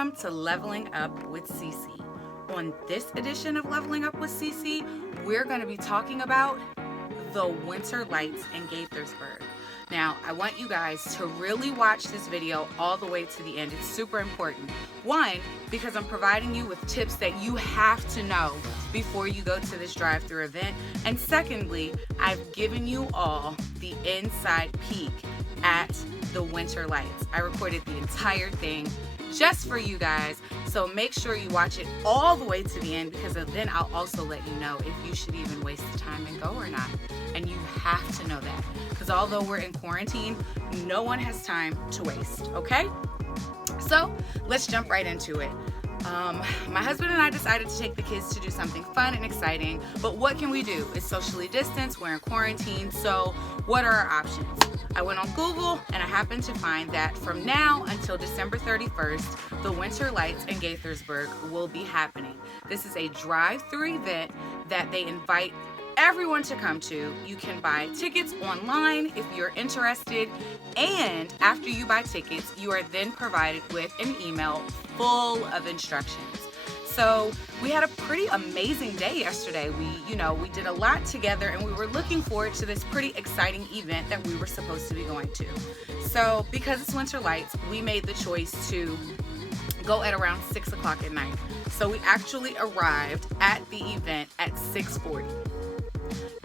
Welcome to Leveling Up with Cece. On this edition of Leveling Up with Cece, we're going to be talking about the winter lights in Gaithersburg. Now, I want you guys to really watch this video all the way to the end. It's super important. One, because I'm providing you with tips that you have to know before you go to this drive-through event. And secondly, I've given you all the inside peek at the winter lights. I recorded the entire thing just for you guys, so make sure you watch it all the way to the end, because then I'll also let you know if you should even waste the time and go or not. And you have to know that, because although we're in quarantine, no one has time to waste, okay? So let's jump right into it. My husband and I decided to take the kids to do something fun and exciting, but what can we do? It's socially distanced, we're in quarantine, so what are our options? I went on Google and I happened to find that from now until December 31st, the winter lights in Gaithersburg will be happening. This is a drive-through event that they invite everyone to come to. You can buy tickets online if you're interested, and after you buy tickets, you are then provided with an email full of instructions. So we had a pretty amazing day yesterday. We did a lot together, and we were looking forward to this pretty exciting event that we were supposed to be going to. So because it's winter lights, we made the choice to go at around 6 o'clock at night. So we actually arrived at the event at 6:40.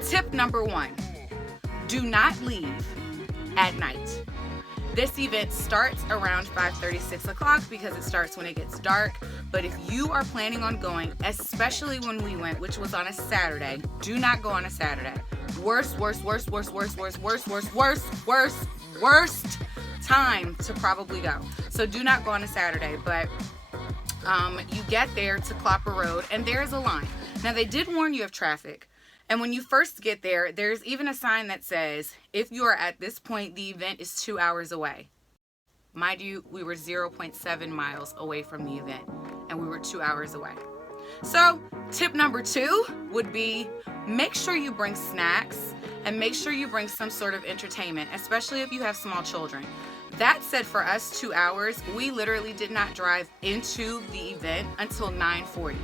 Tip number 1, do not leave at night. This event starts around 5:30, 6 o'clock because it starts when it gets dark. But if you are planning on going, especially when we went, which was on a Saturday, do not go on a Saturday. Worst time to probably go. So do not go on a Saturday, but you get there to Clopper Road and there's a line. Now they did warn you of traffic. And when you first get there, there's even a sign that says, if you are at this point, the event is 2 hours away. Mind you, we were 0.7 miles away from the event, and we were 2 hours away. So tip number 2 would be, make sure you bring snacks and make sure you bring some sort of entertainment, especially if you have small children. That said, for us, 2 hours, we literally did not drive into the event until 9:40.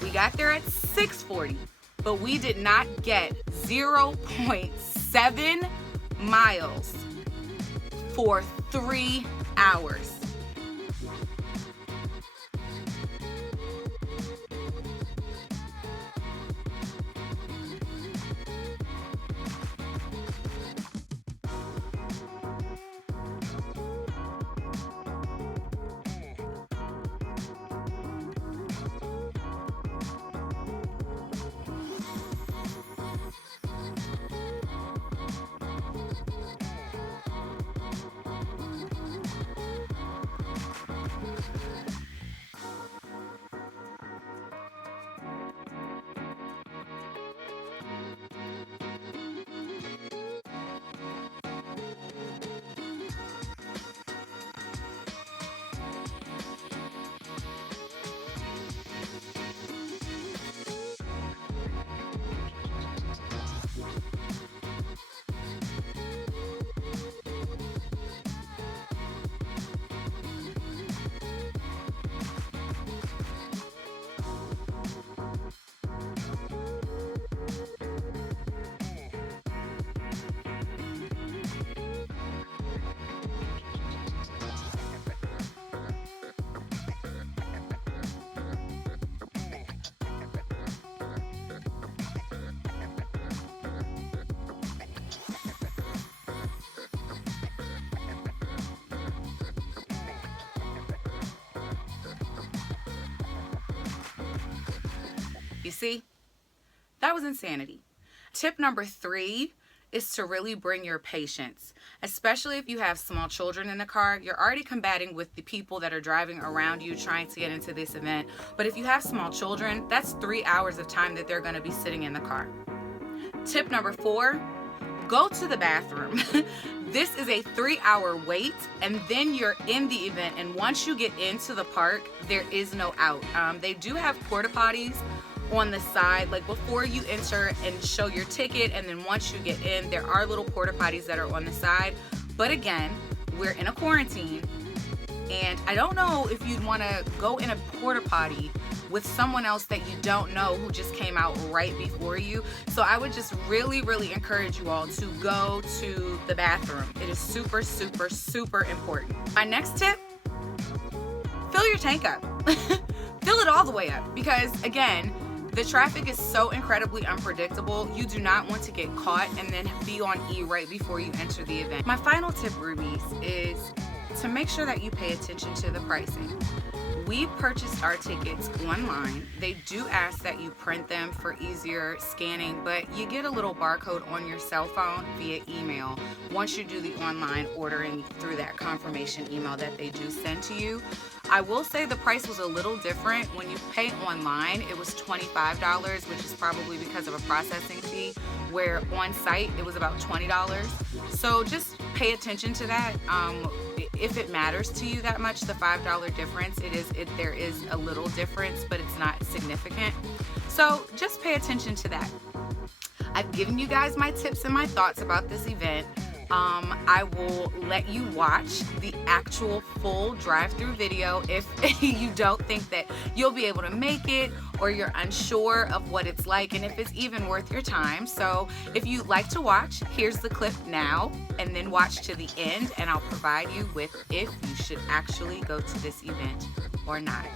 We got there at 6:40. But we did not get 0.7 miles for 3 hours. You see, that was insanity. Tip number 3 is to really bring your patience, especially if you have small children in the car. You're already combating with the people that are driving around you trying to get into this event. But if you have small children, that's 3 hours of time that they're going to be sitting in the car. Tip number 4, go to the bathroom. This is a 3-hour wait, and then you're in the event. And once you get into the park, there is no out. They do have porta potties on the side, like before you enter and show your ticket, and then once you get in, there are little porta potties that are on the side. But again, we're in a quarantine, And I don't know if you'd want to go in a porta potty with someone else that you don't know who just came out right before you. So I would just really, really encourage you all to go to the bathroom. It is super, super, super important. My next tip, fill your tank up. Fill it all the way up, because again, the traffic is so incredibly unpredictable. You do not want to get caught and then be on E right before you enter the event. My final tip, Rubies, is to make sure that you pay attention to the pricing. We purchased our tickets online. They do ask that you print them for easier scanning, but you get a little barcode on your cell phone via email once you do the online ordering through that confirmation email that they do send to you. I will say the price was a little different. When you pay online, it was $25, which is probably because of a processing fee, where on site it was about $20. So just pay attention to that. If it matters to you that much, the $5 difference, there is a little difference, but it's not significant. So just pay attention to that. I've given you guys my tips and my thoughts about this event. I will let you watch the actual full drive-through video if you don't think that you'll be able to make it, or you're unsure of what it's like and if it's even worth your time. So if you'd like to watch, here's the clip now, and then watch to the end, and I'll provide you with if you should actually go to this event or not.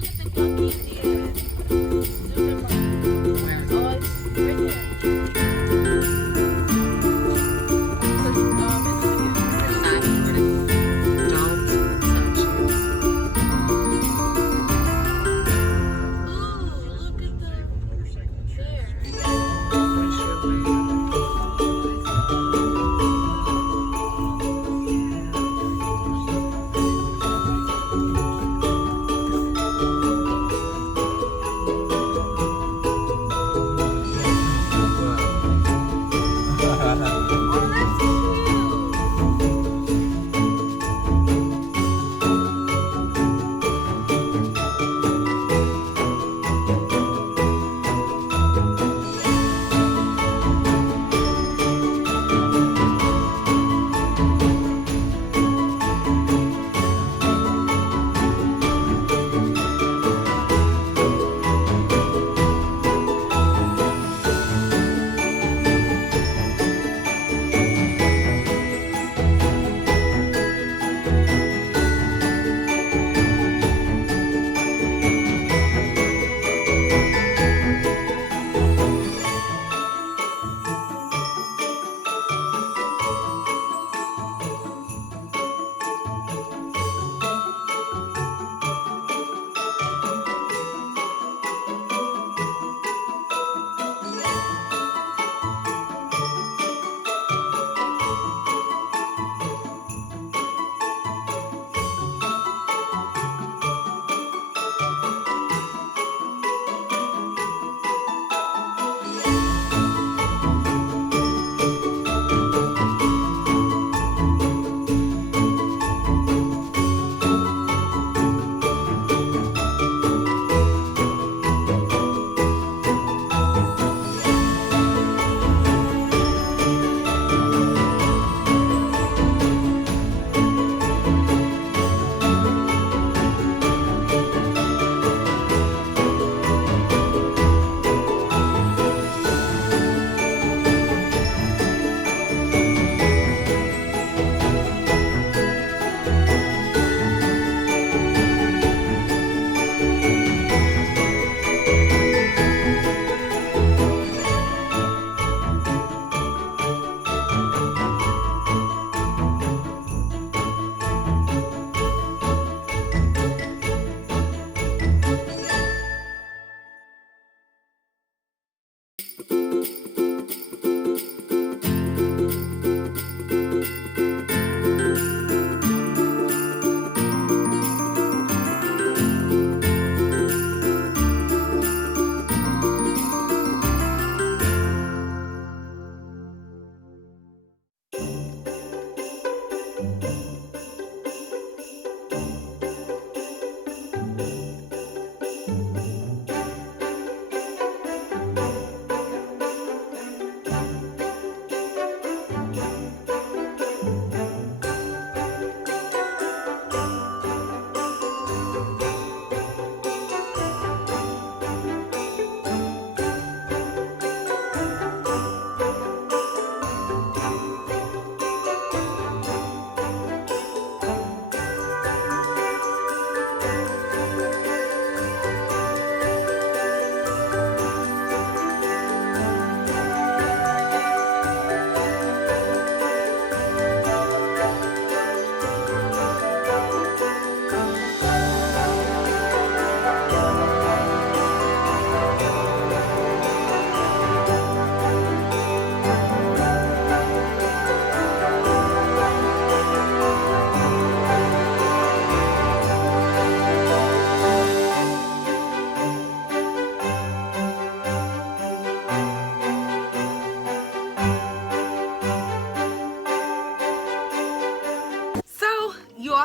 look at the ducky. Yeah. Where? Oh, it's right there.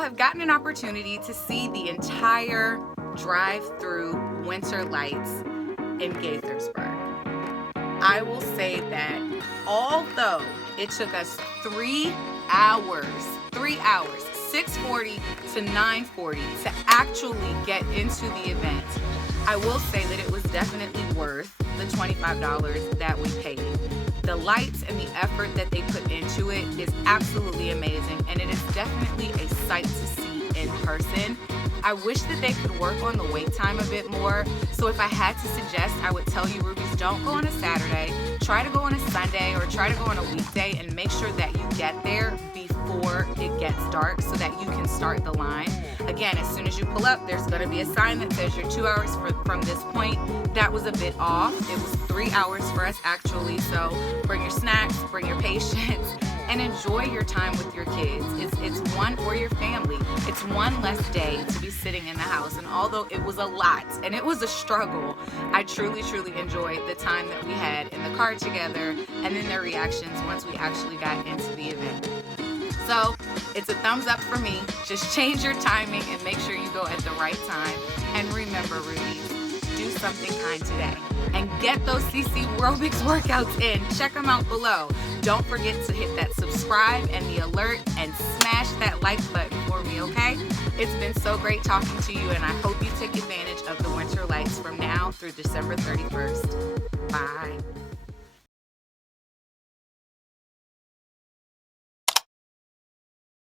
have gotten an opportunity to see the entire drive-through winter lights in Gaithersburg. I will say that although it took us 3 hours, 6:40 to 9:40 to actually get into the event, I will say that it was definitely worth the $25 that we paid. The lights and the effort that they put into it is absolutely amazing, and it is definitely a sight to see in person. I wish that they could work on the wait time a bit more. So if I had to suggest, I would tell you, Rubies, don't go on a Saturday. Try to go on a Sunday or try to go on a weekday and make sure that you get there before it gets dark so that you can start the line. Again, as soon as you pull up, there's going to be a sign that says you're 2 hours from this point. That was a bit off. It was 3 hours for us actually. So bring your snacks, bring your patience, and enjoy your time with your kids. It's one, or your family. It's one less day to be sitting in the house. And although it was a lot and it was a struggle, I truly, truly enjoyed the time that we had in the car together and then their reactions once we actually got into the event. So it's a thumbs up for me. Just change your timing and make sure you go at the right time. And remember, Rubies, do something kind today and get those CC Aerobics workouts in. Check them out below. Don't forget to hit that subscribe and the alert and smash that like button for me, okay? It's been so great talking to you, and I hope you take advantage of the winter lights from now through December 31st. Bye.